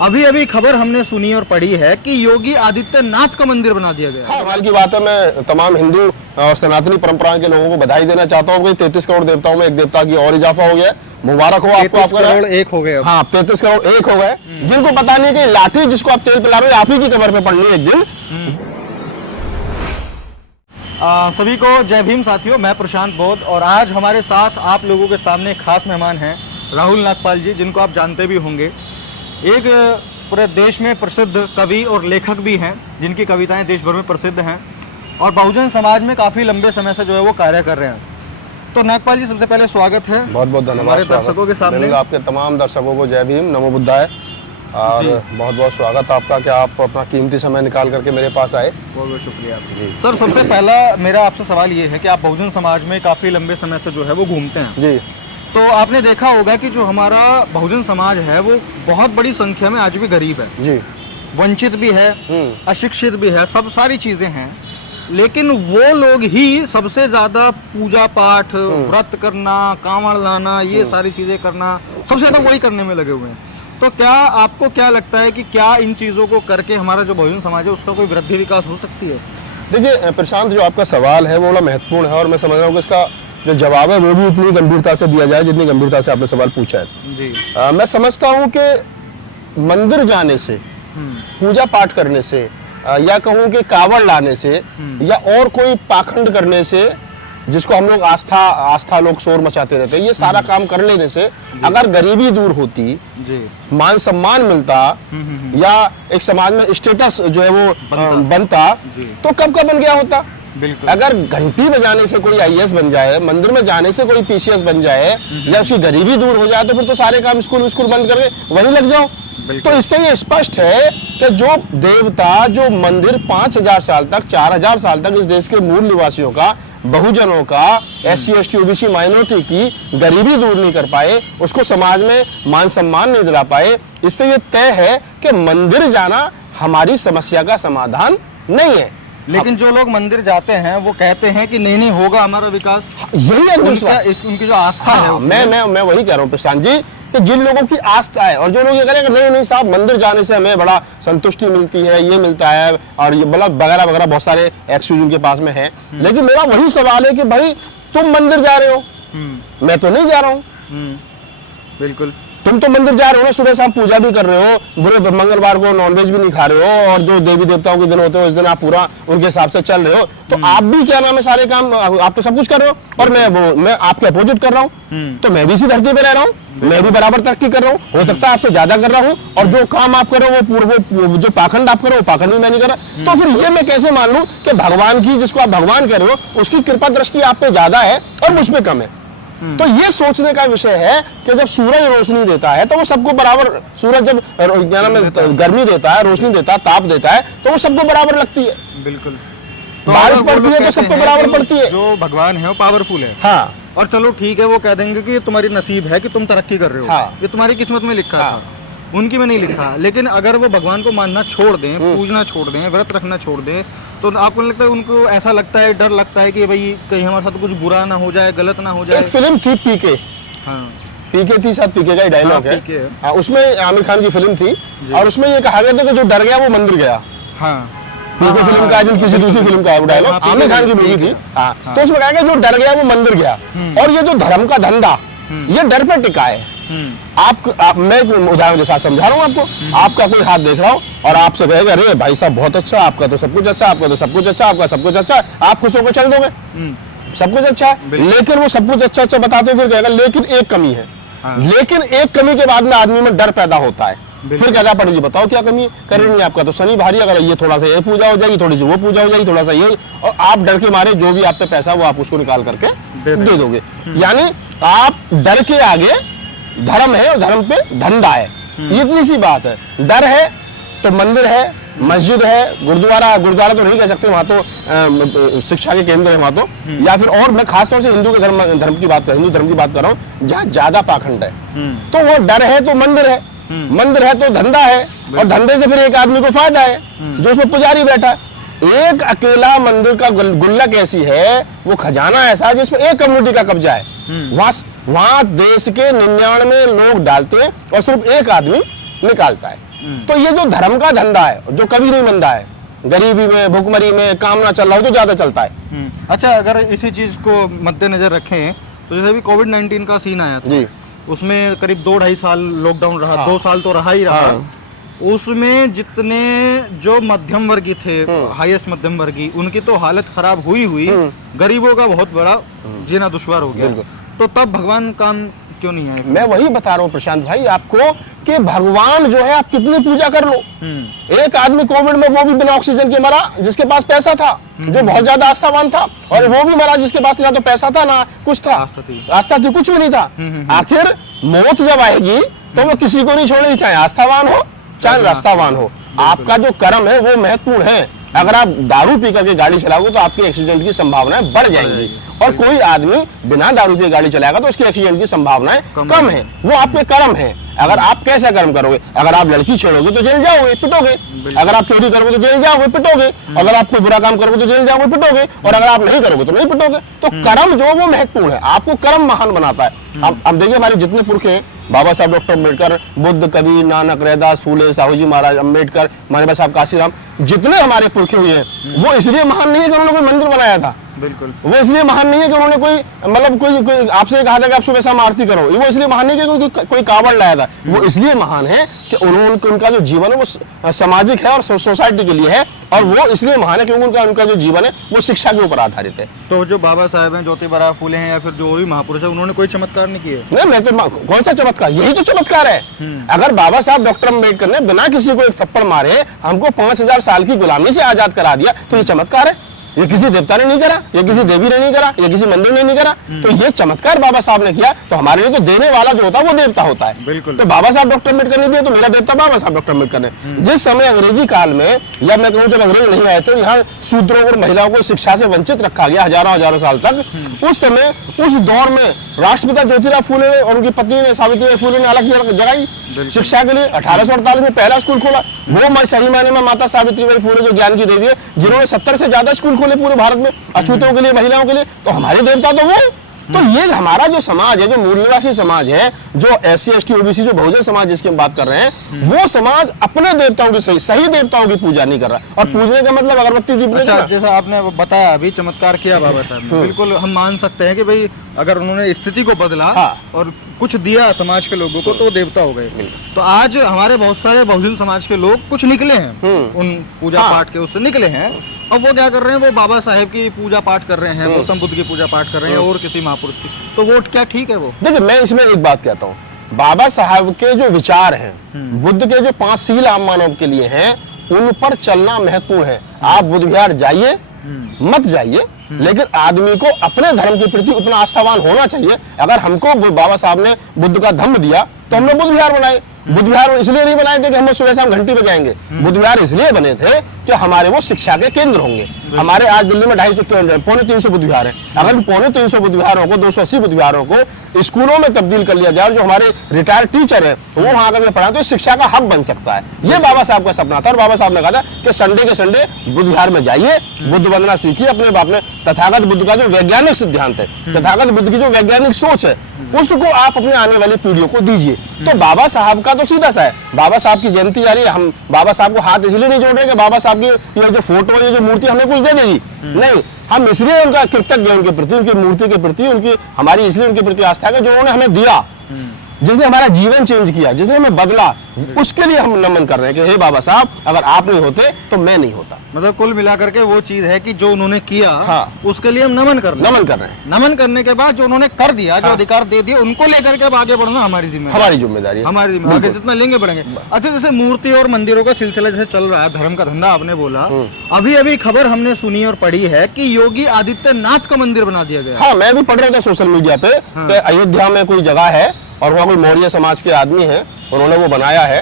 अभी अभी खबर हमने सुनी और पढ़ी है कि योगी आदित्यनाथ का मंदिर बना दिया गया। कमाल की बात है। मैं तमाम हिंदू और सनातनी परंपराओं के लोगों को बधाई देना चाहता हूँ कि 33 करोड़ देवताओं में एक देवता की और इजाफा हो गया। मुबारक हो आपको। 33 करोड़ एक हो गए। हाँ, 33 करोड़ एक हो गए। जिनको पता नहीं कि लाठी जिसको आप तेल पिला रहे हो आप ही की कबर पे पड़नी है एक दिन। सभी को जय भीम साथियों, मैं प्रशांत बौद्ध और आज हमारे साथ आप लोगों के सामने खास मेहमान हैं राहुल नागपाल जी, जिनको आप जानते भी होंगे। एक पूरे देश में प्रसिद्ध कवि और लेखक भी हैं, जिनकी कविताएं देश भर में प्रसिद्ध हैं और बहुजन समाज में काफ़ी लंबे समय से जो है वो कार्य कर रहे हैं। तो नागपाल जी, सबसे पहले स्वागत है। बहुत बहुत धन्यवाद हमारे दर्शकों के सामने। आपके तमाम दर्शकों को जय भीम, नमो बुद्धाय और बहुत बहुत स्वागत आपका कि आप अपना कीमती समय निकाल करके मेरे पास आए। बहुत बहुत शुक्रिया जी। सर, सबसे पहला मेरा आपसे सवाल ये है कि आप बहुजन समाज में काफ़ी लंबे समय से जो है वो घूमते हैं जी। तो आपने देखा होगा कि जो हमारा बहुजन समाज है वो बहुत बड़ी संख्या में आज भी गरीब है जी, वंचित भी है, अशिक्षित भी है, सब सारी चीजें हैं। लेकिन वो लोग ही सबसे ज्यादा पूजा पाठ, व्रत करना, कांवड़ लाना, ये सारी चीजें करना, सबसे ज्यादा वही करने में लगे हुए हैं। तो क्या आपको क्या लगता है कि क्या इन चीजों को करके हमारा जो बहुजन समाज है उसका कोई वृद्धि विकास हो सकती है? देखिए प्रशांत, जो आपका सवाल है वो बड़ा महत्वपूर्ण है और मैं समझ रहा हूँ कि इसका जो जवाब है वो भी उतनी गंभीरता से दिया जाए जितनी गंभीरता से आपने सवाल पूछा है जी। मैं समझता हूँ कि मंदिर जाने से, पूजा पाठ करने से या कहूँ कि कावड़ लाने से या और कोई पाखंड करने से, जिसको हम लोग आस्था लोग शोर मचाते रहते हैं, ये सारा काम कर लेने से अगर गरीबी दूर होती जी, मान सम्मान मिलता या एक समाज में स्टेटस जो है वो बनता तो कब का बन गया होता। अगर घंटी बजाने से कोई आईएएस बन जाए, मंदिर में जाने से कोई पीसीएस बन जाए या उसकी गरीबी दूर हो जाए तो फिर तो सारे काम स्कूल बंद करके वहीं लग जाओ। तो इससे ये स्पष्ट है कि जो देवता, जो मंदिर 5000 साल तक, 4000 साल तक इस देश के मूल निवासियों का, बहुजनों का, SC ST OBC माइनॉरिटी की गरीबी दूर नहीं कर पाए, उसको समाज में मान सम्मान नहीं दिला पाए, इससे ये तय है कि मंदिर जाना हमारी समस्या का समाधान नहीं है। लेकिन जो लोग मंदिर जाते हैं वो कहते हैं कि नहीं होगा हमारा विकास। यही है उनकी जो आस्था है। मैं वही कह रहा हूँ प्रशांत जी कि जिन लोगों की आस्था है और जो लोग ये करेंगे नहीं साहब, मंदिर जाने से हमें बड़ा संतुष्टि मिलती है, ये मिलता है और ये बड़ा वगैरह वगैरह बहुत सारे एक्सक्यूज उनके पास में है। लेकिन मेरा वही सवाल है कि भाई तुम मंदिर जा रहे हो, मैं तो नहीं जा रहा हूँ। बिल्कुल, तुम तो मंदिर जा रहे हो ना, सुबह शाम पूजा भी कर रहे हो, बुरे मंगलवार को नॉनवेज भी नहीं खा रहे हो और जो देवी देवताओं के दिन होते हो इस दिन आप पूरा उनके हिसाब से चल रहे हो। तो आप भी क्या नाम है सारे काम, आप तो सब कुछ कर रहे हो और मैं आपके अपोजिट कर रहा हूँ। तो मैं भी इसी धरती पे रह रहा हूँ, मैं भी बराबर तरक्की कर रहा हूँ, हो सकता है आपसे ज्यादा कर रहा हूँ और जो काम आप कर रहे हो वो जो पाखंड आप कर रहे हो वो पाखंड भी मैं नहीं कर रहा। तो फिर ये मैं कैसे मान लूं कि भगवान की, जिसको आप भगवान कह रहे हो, उसकी कृपा दृष्टि आप पे ज्यादा है और मुझ पे कम है? तो ये सोचने का विषय है कि जब सूरज रोशनी देता है तो वो सबको बराबर, सूरज जब गर्मी देता है, रोशनी देता है, ताप देता है तो वो सबको बराबर लगती है। बिल्कुल, तो बारिश पड़ती है तो सबको बराबर पड़ती है। जो भगवान है वो पावरफुल है। हाँ, और चलो ठीक है, वो कह देंगे कि ये तुम्हारी नसीब है कि तुम तरक्की कर रहे हो। हाँ, ये तुम्हारी किस्मत में लिखा था, उनकी में नहीं लिखा। लेकिन अगर वो भगवान को मानना छोड़ दें, पूजना छोड़ दें, व्रत रखना छोड़ दें, तो आपको लगता है, उनको ऐसा लगता है, डर लगता है कि भाई कहीं हमारे साथ कुछ बुरा ना हो जाए, गलत ना हो जाए। एक फिल्म थी पीके, पीके थी, साथ पीके का ही डायलॉग है, उसमें आमिर खान की फिल्म थी और उसमें ये कहा गया था कि जो डर गया वो मंदिर गया। पीके फिल्म का, आज किसी दूसरी फिल्म का डायलॉग, आमिर खान की मूवी थी। तो उसमें कहा गया जो डर गया वो मंदिर गया। और ये जो धर्म का धंधा ये डर पर टिका है। मैं एक उदाहरण के साथ समझा रहा हूँ आपको। आपका कोई हाथ देख रहा हो और आपसे कहेगा अरे भाई साहब बहुत अच्छा, आपका तो सब कुछ अच्छा, आपका तो सब कुछ अच्छा, आपका सब कुछ अच्छा, आप खुश होकर चल दोगे, सब कुछ अच्छा है। लेकिन वो सब कुछ अच्छा अच्छा बताते फिर कहेगा लेकिन एक कमी है। लेकिन एक कमी के बाद में आदमी में डर पैदा होता है। फिर कहता पंडित जी बताओ क्या कमी है? करे नहीं, आपका तो शनि भारी, अगर ये थोड़ा सा ये पूजा हो जाएगी, थोड़ी सी वो पूजा हो जाएगी, थोड़ा सा ये, और आप डर के मारे जो भी आप पे पैसा वो आप उसको निकाल करके दे दोगे। यानी आप डर के आगे धर्म है और धर्म पे धंधा है, इतनी सी बात है। डर है तो मंदिर है, मस्जिद है, गुरुद्वारा तो नहीं कह सकते, वहां तो शिक्षा के केंद्र है वहां तो, या फिर और मैं खासतौर से हिंदू के धर्म की बात कर, हिंदू धर्म की बात कर रहा हूँ जहाँ ज्यादा पाखंड है। तो वो डर है तो मंदिर है, मंदिर है तो धंधा है और धंधे से फिर एक आदमी को फायदा है जो उसमें पुजारी बैठा है। एक अकेला मंदिर का गुल्लक ऐसी है, वो खजाना ऐसा है जिसमें एक कम्युनिटी का कब्जा है। वहां देश के 99 लोग डालते हैं और सिर्फ एक आदमी निकालता है। तो ये जो धर्म का धंधा है जो कभी नहीं मंदा है, गरीबी में भुखमरी में काम ना चल रहा हो तो ज्यादा चलता है। अच्छा, अगर इसी चीज को मद्देनजर रखें तो जैसे अभी कोविड-19 का सीन आया था, उसमें करीब 2-2.5 साल लॉकडाउन रहा। हाँ। 2 साल तो रहा ही रहा। हाँ। उसमें जितने जो मध्यम वर्गीय थे, हाईएस्ट मध्यम वर्गीय, उनकी तो हालत खराब हुई गरीबों का बहुत बड़ा जीना दुश्वार हो गया। तो तब भगवान काम क्यों नहीं आए? मैं वही बता रहा हूँ प्रशांत भाई आपको कि भगवान जो है आप कितनी पूजा कर लो। एक आदमी कोविड में वो भी बिना ऑक्सीजन के मरा जिसके पास पैसा था, जो बहुत ज्यादा आस्थावान था, और वो भी मरा जिसके पास ना तो पैसा था ना कुछ था, आस्था थी कुछ भी नहीं था। आखिर मौत जब आएगी तो वो किसी को नहीं छोड़ेगी, चाहे आस्थावान हो चाहे रास्तावान हो। आपका जो कर्म है वो महत्वपूर्ण है। अगर आप दारू पी करके गाड़ी चलाओगे तो आपके एक्सीडेंट की संभावनाएं बढ़ जाएंगी, और कोई आदमी बिना दारू पी गाड़ी चलाएगा तो उसके एक्सीडेंट की संभावनाएं कम है। वो आपके कर्म है। अगर आप कैसा कर्म करोगे, अगर आप लड़की छेड़ोगे तो जेल जाओगे, पिटोगे। अगर आप चोरी करोगे तो जेल जाओगे, पिटोगे। अगर आप कोई बुरा काम करोगे तो जेल जाओगे, पिटोगे। और अगर आप नहीं करोगे तो नहीं पिटोगे। तो कर्म जो वो महत्वपूर्ण है, आपको कर्म महान बनाता है। अब देखिए हमारे जितने पुरखे हैं, बाबा साहब डॉक्टर अम्बेडकर, बुद्ध, कबीर, नानक, रैदास, फूले, साहू जी महाराज, अम्बेडकर, मानव साहब काशीराम, जितने हमारे पुरखे हुए हैं वो इसलिए महान नहीं है कि उन्होंने कोई मंदिर बनाया था। बिल्कुल। वो इसलिए महान नहीं है कि उन्होंने कोई मतलब कोई आपसे कहा था कि आप सुबह शाम आरती करो, वो इसलिए महान नहीं है कि कोई कावड़ लाया था। वो इसलिए महान है कि उनका जो जीवन है वो सामाजिक है और सोसाइटी के लिए है, और वो इसलिए महान है क्योंकि उनका जो जीवन है वो शिक्षा के ऊपर आधारित है। तो जो बाबा साहेब हैं, ज्योतिबा फूले हैं, या फिर जो भी महापुरुष है, उन्होंने कोई चमत्कार नहीं किए? नहीं, मैं तो कौन सा चमत्कार, यही तो चमत्कार है। अगर बाबा साहब डॉक्टर अम्बेडकर ने बिना किसी को एक थप्पड़ मारे हमको 5000 साल की गुलामी से आजाद करा दिया, तो ये चमत्कार है। ये किसी देवता ने नहीं करा, ये किसी देवी ने नहीं करा, ये किसी मंदिर ने नहीं करा। तो ये चमत्कार बाबा साहब ने किया। तो हमारे लिए तो देने वाला जो होता है वो देवता होता है। बिल्कुल। तो बाबा साहब डॉक्टर अम्बेडकर ने दिया तो मेरा देवता बाबा साहब डॉक्टर अम्बेडकर ने। जिस समय अंग्रेजी काल में, या मैं कहूँ जब अंग्रेज नहीं आए तो यहाँ शूद्रों और महिलाओं को शिक्षा से वंचित रखा गया हजारों साल तक। उस समय उस दौर में राष्ट्रपिता ज्योतिराव फूले और उनकी पत्नी ने सावित्रीबाई फूले ने अलग जगह शिक्षा के लिए 1848 में पहला स्कूल खोला। वो सही मायने में माता सावित्रीबाई फूले जो ज्ञान की देवी है, जिन्होंने 70 से ज्यादा स्कूल खोले पूरे भारत में, अछूतों के लिए, महिलाओं के लिए। तो हमारे देवता तो वो। तो ये हमारा जो समाज है, जो मूल निवासी समाज है, जो SC ST OBC जो बहुजन समाज जिसकी हम बात कर रहे हैं, वो समाज अपने देवताओं की सही देवताओं की पूजा नहीं कर रहा। और पूजने का मतलब अगरबत्ती दीप। अच्छा, जैसा आपने बताया अभी चमत्कार किया बाबा साहब ने, बिल्कुल हम मान सकते हैं कि भाई अगर उन्होंने स्थिति को बदला और कुछ दिया समाज के लोगों को तो वो देवता हो गए। तो आज हमारे बहुत सारे बहुजन समाज के लोग कुछ निकले हैं, उन पूजा पाठ के उससे निकले हैं। अब वो क्या कर रहे हैं, वो बाबा साहेब की पूजा पाठ कर रहे हैं, गौतम बुद्ध की पूजा पाठ कर रहे हैं, और किसी महापुरुष की। तो वो क्या ठीक है? वो देखिए, मैं इसमें एक बात कहता हूँ, बाबा साहब के जो विचार हैं, बुद्ध के जो 5 सील आम मानव के लिए हैं, उन पर चलना महत्वपूर्ण है। आप बुद्ध विहार जाइए मत जाइए, लेकिन आदमी को अपने धर्म के प्रति उतना आस्थावान होना चाहिए। अगर हमको बाबा साहब ने बुद्ध का धम्म दिया तो हमने बुद्ध विहार बनाए। बुद्ध विहार इसलिए नहीं बनाए थे कि हम सुबह शाम घंटी बजाएंगे। बुद्ध विहार इसलिए बने थे कि हमारे वो शिक्षा के केंद्र होंगे। हमारे आज दिल्ली में 250 पौने 300 बुद्ध विहार है। अगर पौने 300 बुद्ध विहारों को, 280 बुद्ध विहारों को स्कूलों में तब्दील कर लिया जाए, जो हमारे रिटायर्ड टीचर है वो वहां आकर पढ़ा, तो शिक्षा का हब बन सकता है। ये बाबा साहब का सपना था। और बाबा साहब ने कहा था कि संडे के संडे बुद्ध विहार में जाइए, बुद्ध वंदना सीखिए, अपने बाप ने तथागत बुद्ध का जो वैज्ञानिक सिद्धांत है, तथागत बुद्ध की जो वैज्ञानिक सोच है, उसको आप अपने आने वाली पीढ़ियों को दीजिए। तो बाबा साहब का तो सीधा सा है, बाबा साहब की जयंती आ रही है, हम बाबा साहब को हाथ इसलिए नहीं जोड़ रहे कि बाबा साहब की ये जो फोटो, ये जो मूर्ति हमें कुछ दे देगी, नहीं, हम इसलिए उनका कृतज्ञ, उनके प्रति, उनकी मूर्ति के प्रति, उनकी हमारी इसलिए उनके प्रति आस्था है जो उन्होंने हमें दिया, जिसने हमारा जीवन चेंज किया, जिसने हमें बदला, उसके लिए हम नमन कर रहे हैं कि हे बाबा साहब, अगर आप नहीं होते तो मैं नहीं होता। मतलब कुल मिलाकर के वो चीज है कि जो उन्होंने किया, उसके लिए हम नमन कर रहे हैं। नमन करने के बाद जो उन्होंने कर दिया, जो अधिकार दे दिए, उनको लेकर के अब आगे बढ़ना हमारी जिम्मेदारी है। आगे जितना लेंगे बढ़ेंगे। अच्छा, जैसे मूर्ति और मंदिरों का सिलसिला जैसे चल रहा है, धर्म का धंधा आपने बोला, अभी अभी खबर हमने सुनी और पढ़ी है कि योगी आदित्यनाथ का मंदिर बना दिया गया। हाँ, मैं भी पढ़ रहा था सोशल मीडिया पे, अयोध्या में कोई जगह है और वहाँ कोई मौर्य समाज के आदमी है, उन्होंने वो बनाया है।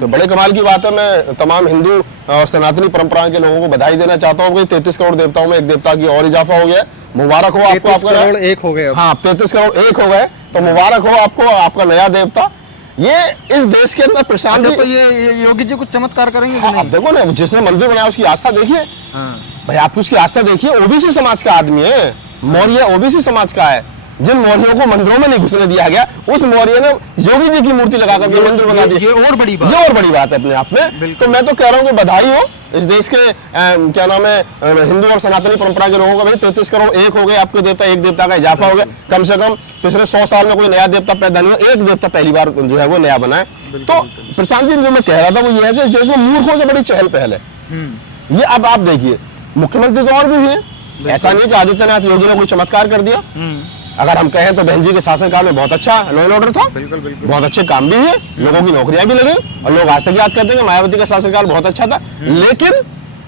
तो बड़े कमाल की बात है। मैं तमाम हिंदू और सनातनी परंपरा के लोगों को बधाई देना चाहता हूँ कि 33 करोड़ देवताओं में एक देवता की और इजाफा हो गया। मुबारक हो आपको, आपका 1 हो गया। हाँ, 33 करोड़ 1 हो गए, तो मुबारक हो आपको, आपका नया देवता। ये इस देश के अंदर प्रशांत जी, तो ये योगी जी कुछ चमत्कार करेंगे? हाँ, आप देखो ना, जिसने मंदिर बनाया उसकी आस्था देखिए। भाई आप उसकी आस्था देखिए, ओबीसी समाज का आदमी है, मौर्य ओबीसी समाज का है। जिन मौर्यों को मंदिरों में नहीं घुसने दिया गया, उस मौर्य ने योगी जी की मूर्ति लगा करके मंदिर बना दिया। ये और बड़ी बात, ये और बड़ी बात है अपने आप में। तो मैं तो कह रहा हूँ कि बधाई हो इस देश के क्या नाम है हिंदू और सनातनी परंपरा के लोगों का। भाई 33 करोड़ एक हो गए आपके देवता, एक देवता का इजाफा हो गया। कम से कम पिछले 100 साल में कोई नया देवता पैदा नहीं हुआ, एक देवता पहली बार जो है वो नया बना है। तो प्रशांत जी जो मैं कह रहा था वो ये है कि इस देश में मूर्खों से बड़ी चहल पहल है। ये अब आप देखिए, मुख्यमंत्री तो और भी हुए, ऐसा नहीं कि आदित्यनाथ योगी ने कोई चमत्कार कर दिया। अगर हम कहें तो बहन जी के शासनकाल में बहुत अच्छा लॉ एंड ऑर्डर था, बहुत अच्छे काम भी हुए, लोगों की नौकरियां भी लगी, और लोग आज तक याद करते हैं कि मायावती का शासनकाल बहुत अच्छा था। लेकिन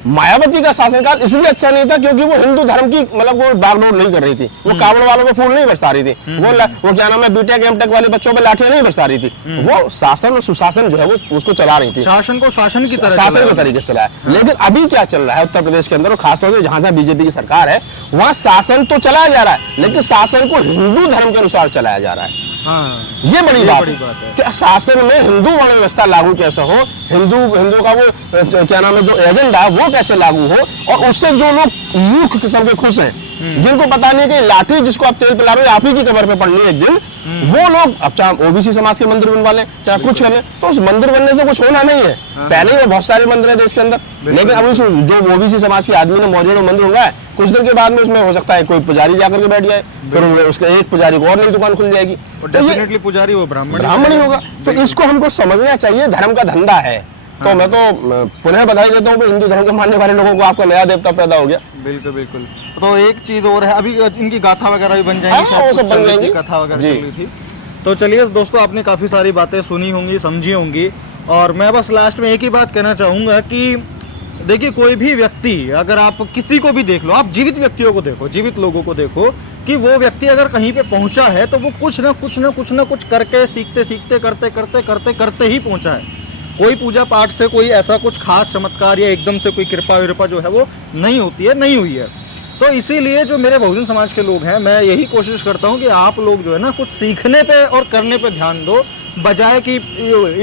मायावती का शासनकाल इसलिए अच्छा नहीं था क्योंकि वो हिंदू धर्म की मतलब वो बागडोर नहीं कर रही थी, वो कावड़ वालों को फूल नहीं बरसा रही थी, वो क्या नाम है बीटेक एमटेक वाले बच्चों पे लाठियां नहीं बरसा रही थी। वो शासन और सुशासन जो है वो उसको चला रही थी, शासन को शासन की तरह, शासन के तरीके से चलाया। लेकिन अभी क्या चल रहा है उत्तर प्रदेश के अंदर, और खासतौर से जहां जहां बीजेपी की सरकार है वहां शासन तो चलाया जा रहा है, लेकिन शासन को हिंदू धर्म के अनुसार चलाया जा रहा है। ये बड़ी बात है कि शासन में हिंदू वर्ण व्यवस्था लागू कैसे हो, हिंदू का वो क्या नाम है जो एजेंडा है वो कैसे लागू हो, और उससे जो लोग मूर्ख किस्म के खुश हैं, जिनको पता नहीं कि लाठी जिसको आप तेल पिला रहे हो आप ही की कमर पे पड़नी है एक दिन, वो लोग अब चाहे ओबीसी समाज के मंदिर बनवा लें चाहे कुछ करें, तो उस मंदिर बनने से कुछ होना नहीं है। पहले ही बहुत सारे मंदिर है देश के अंदर, लेकिन अब उस जो ओबीसी समाज के आदमी ने मौजूद मंदिर बनवाया है, कुछ दिन के बाद में उसमें हो सकता है कोई पुजारी जाकर के बैठ जाए, फिर उसके एक पुजारी को और नई दुकान खुल जाएगी, डेफिनेटली पुजारी वो ब्राह्मण ही होगा। तो इसको हमको समझना चाहिए, धर्म का धंधा है। तो मैं तो पुनः बधाई देता हूँ हिंदू धर्म के मानने वाले लोगों को, आपका नया देवता पैदा हो गया। बिल्कुल बिल्कुल। तो एक चीज और है, अभी इनकी गाथा वगैरह भी बन जाएंगी, वो सब बन जाएंगी, कथा वगैरह चल रही थी। तो चलिए दोस्तों, आपने काफी सारी बातें सुनी होंगी, समझी होंगी, और मैं बस लास्ट में एक ही बात कहना चाहूंगा कि देखिए, कोई भी व्यक्ति, अगर आप किसी को भी देख लो, आप जीवित व्यक्तियों को देखो, जीवित लोगों को देखो, कि वो व्यक्ति अगर कहीं पे पहुंचा है तो वो कुछ ना कुछ करके, सीखते सीखते, करते ही पहुंचा है। कोई पूजा पाठ से कोई ऐसा कुछ खास चमत्कार या एकदम से कोई कृपा विरपा जो है वो नहीं होती है, नहीं हुई है। तो इसीलिए जो मेरे बहुजन समाज के लोग हैं, मैं यही कोशिश करता हूं कि आप लोग जो है ना कुछ सीखने पे और करने पे ध्यान दो, बजाय कि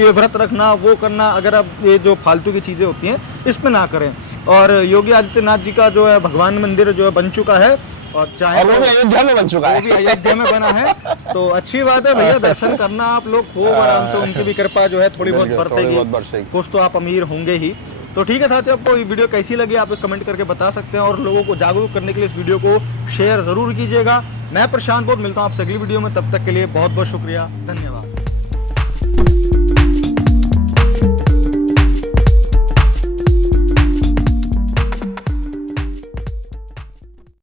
ये व्रत रखना, वो करना, अगर आप ये जो फालतू की चीज़ें होती हैं इस पे ना करें। और योगी आदित्यनाथ जी का जो है भगवान मंदिर जो है बन चुका है, और चाहे वो भी अयोध्या में बन चुका है, वो भी अयोध्या में बना है, तो अच्छी बात है भैया, दर्शन करना आप लोग खूब आराम से, उनकी भी कृपा जो है थोड़ी बहुत बरसेगी, कुछ तो आप अमीर होंगे ही। तो ठीक है साथियों, आपको ये वीडियो कैसी लगी आप कमेंट करके बता सकते हैं, और लोगों को जागरूक करने के लिए इस वीडियो को शेयर जरूर कीजिएगा। मैं प्रशांत बहुत मिलता हूँ आपसे अगली वीडियो में, तब तक के लिए बहुत बहुत शुक्रिया, धन्यवाद।